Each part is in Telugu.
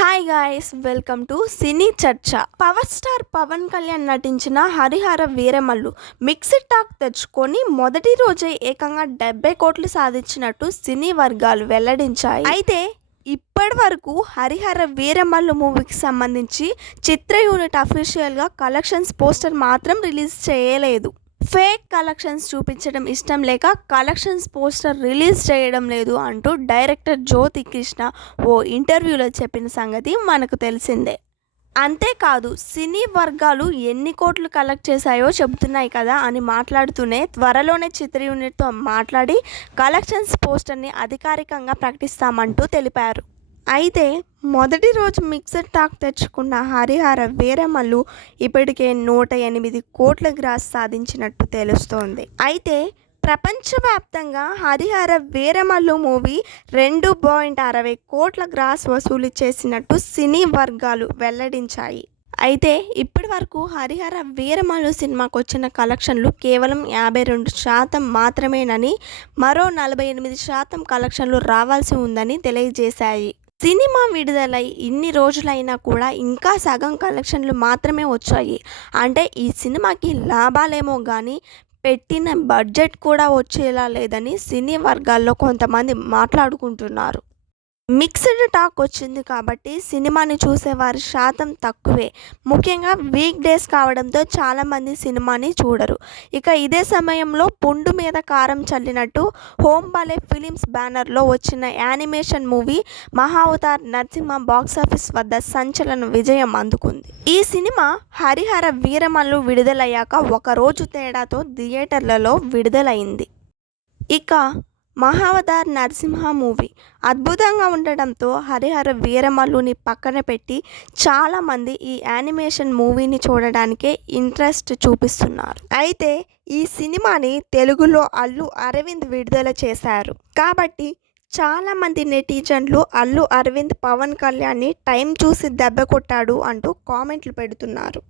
Hi guys welcome to cine Charcha power star Pawan Kalyan నటించిన హరిహర వీరమల్లు మిక్స్డ్ టాక్ తెచ్చుకొని మొదటి రోజే ఏకంగా డెబ్బై కోట్లు సాధించినట్టు సినీ వర్గాలు వెల్లడించాయి. అయితే ఇప్పటి వరకు హరిహర వీరమల్లు మూవీకి సంబంధించి చిత్ర యూనిట్ అఫీషియల్గా కలెక్షన్స్ పోస్టర్ మాత్రం రిలీజ్ చేయలేదు. ఫేక్ కలెక్షన్స్ చూపించడం ఇష్టం లేక కలెక్షన్స్ పోస్టర్ రిలీజ్ చేయడం లేదు అంటూ డైరెక్టర్ జ్యోతి కృష్ణ ఓ ఇంటర్వ్యూలో చెప్పిన సంగతి మనకు తెలిసిందే. అంతేకాదు సినీ వర్గాలు ఎన్ని కోట్లు కలెక్ట్ చేశాయో చెబుతున్నాయి కదా అని మాట్లాడుతూనే త్వరలోనే చిత్ర యూనిట్తో మాట్లాడి కలెక్షన్స్ పోస్టర్ని అధికారికంగా ప్రకటిస్తామంటూ తెలిపారు. అయితే మొదటి రోజు మిక్సర్ టాక్ తెచ్చుకున్న హరిహర వీరమల్లు ఇప్పటికే నూట ఎనిమిది కోట్ల గ్రాస్ సాధించినట్టు తెలుస్తోంది. అయితే ప్రపంచవ్యాప్తంగా హరిహర వీరమల్లు మూవీ రెండు పాయింట్ అరవై కోట్ల గ్రాస్ వసూలు చేసినట్టు సినీ వర్గాలు వెల్లడించాయి. అయితే ఇప్పటి వరకు హరిహర వీరమల్లు సినిమాకు వచ్చిన కలెక్షన్లు కేవలం యాభై రెండు శాతం మాత్రమేనని మరో నలభై ఎనిమిది శాతం కలెక్షన్లు రావాల్సి ఉందని తెలియజేశాయి. సినిమా విడుదలై ఇన్ని రోజులైనా కూడా ఇంకా సగం కలెక్షన్లు మాత్రమే వచ్చాయి. అంటే ఈ సినిమాకి లాభాలేమో కానీ పెట్టిన బడ్జెట్ కూడా వచ్చేలా లేదని సినీ వర్గాల్లో కొంతమంది మాట్లాడుకుంటున్నారు. మిక్స్డ్ టాక్ వచ్చింది కాబట్టి సినిమాని చూసేవారి శాతం తక్కువే. ముఖ్యంగా వీక్ డేస్ కావడంతో చాలామంది సినిమాని చూడరు. ఇక ఇదే సమయంలో పుండు మీద కారం చల్లినట్టు హోమ్ బాలే ఫిలిమ్స్ బ్యానర్లో వచ్చిన animation movie Mahavatar Narasimha box office వద్ద సంచలన విజయం అందుకుంది. ఈ సినిమా హరిహర వీరమల్లు విడుదలయ్యాక ఒక రోజు తేడాతో థియేటర్లలో విడుదలైంది. ఇక మహావతార్ నరసింహ మూవీ. అద్భుతంగా ఉండడంతో హరిహర వీరమల్లుని పక్కన పెట్టి చాలామంది ఈ యానిమేషన్ మూవీని చూడడానికే ఇంట్రెస్ట్ చూపిస్తున్నారు. అయితే ఈ సినిమాని తెలుగులో అల్లు అరవింద్ విడుదల చేశారు. కాబట్టి చాలామంది నెటిజన్లు అల్లు అరవింద్ పవన్ కళ్యాణ్ని టైం చూసి దెబ్బ కొట్టాడు అంటూ కామెంట్లు పెడుతున్నారు.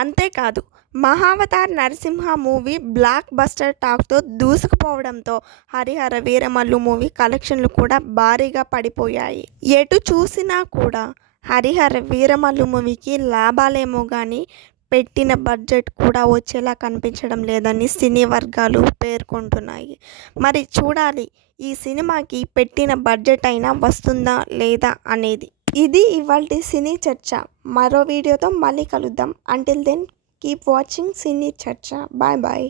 అంతేకాదు Mahavatar Narasimha movie block buster టాక్తో దూసుకుపోవడంతో హరిహర వీరమల్లు మూవీ కలెక్షన్లు కూడా భారీగా పడిపోయాయి. ఎటు చూసినా కూడా హరిహర వీరమల్లు మూవీకి లాభాలేమో కానీ పెట్టిన బడ్జెట్ కూడా వచ్చేలా కనిపించడం లేదని సినీ వర్గాలు పేర్కొంటున్నాయి. మరి చూడాలి ఈ సినిమాకి పెట్టిన బడ్జెట్ అయినా వస్తుందా లేదా అనేది. ఇది ఇవాళ సినీ చర్చ. మరో వీడియోతో మళ్ళీ కలుద్దాం. Until then keep watching cine Charcha. Bye bye